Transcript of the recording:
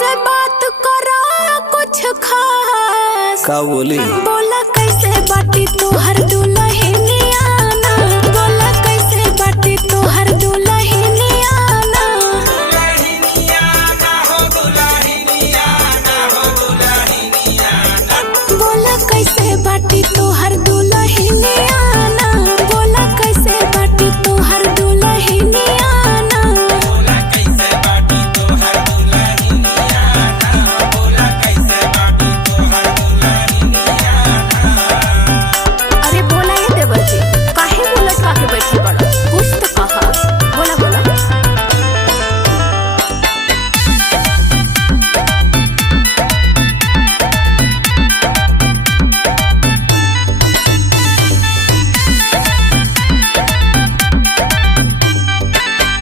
से बात करा कुछ खास। का बोली? बोला कैसे बाटी तोहर दुल्हन